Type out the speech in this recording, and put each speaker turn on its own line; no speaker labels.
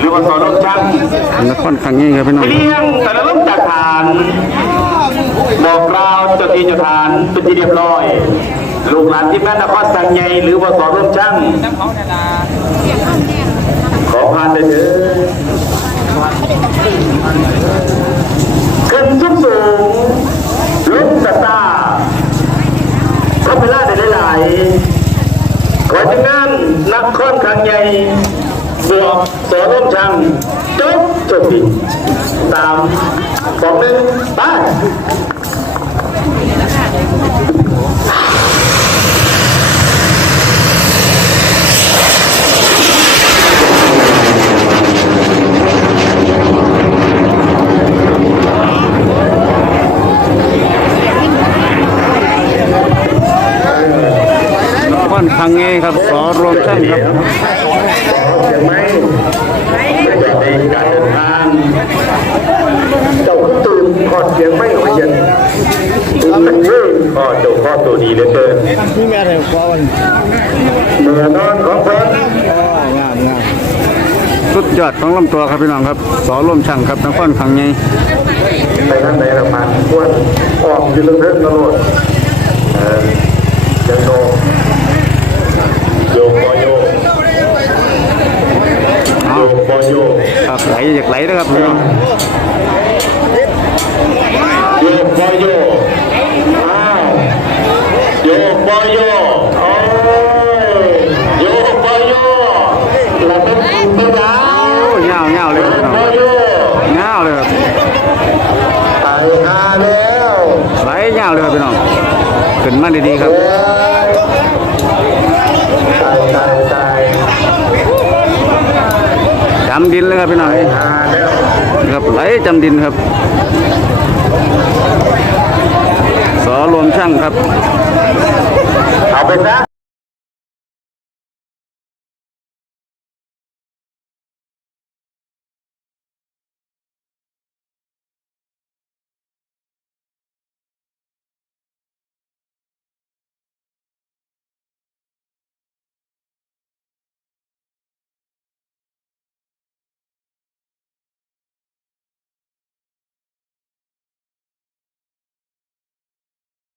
หรือว่าสอนรถช่าง
นครขังเงี้ครับพี่น้อง
เลี้ยงแต่ละล้มจากฐานบอกกล่าวเจ้าที่เจ้าฐานเป็นที่เรียบร้อย ลูกหลานที่แม่นครสังใหญ่หรือว่าสอนรถช่างขอพานเลยเถิดขึ้นสูงสูงลุกตาตาพระพิราได้หลายๆขอจังงานนักข้อนขังใหญ่ บวกสอนรถช่างจบจบดีตามสองหนึ่งไป
นครขังเงครับสอรวมช่างครับ
เสียงไหมไม่จะในการเดินทางเจ้าตื่นข อดเสียงไม่หัวเย็นตื่นมันเยอะพ่อเจ้าพ่อตัวดีเหลือเกิน
นี่แม่ถึงกว่าวัน
เมื่อนอนของเพิ่น
งามงาม
สุดยอดของลำตัวครับพี่น้องครับสอรวมช่างครับนครขังเงี้
ไปทางไหนละมันควรออกอยู่ตรงเทิงตลอดเออยังโนโยกบอโยกโยกบอโยก
ครับไหลอยากไหลนะครับพี่น้อง
โยกบ อโยกอ้าวโยกบอโยกโอ้ยโยกบอโยกแล้วเป็นเป็นยาว
โอ้ยเงาเงาเลย
โย
ครับ
ก
พี่น้อง
บอโยก
เงาเลยครับ
ตายหาแล้ว
ไหลเงาเลยครับพี่น้องขึ้นมาดีๆครับ
เอ้ยตายตายตาย
จำดินเลยครับพี่น้อง
หาแล้ว
ครับไหลจำดินครับ สอรวมช่างครับ
เอาไปซะ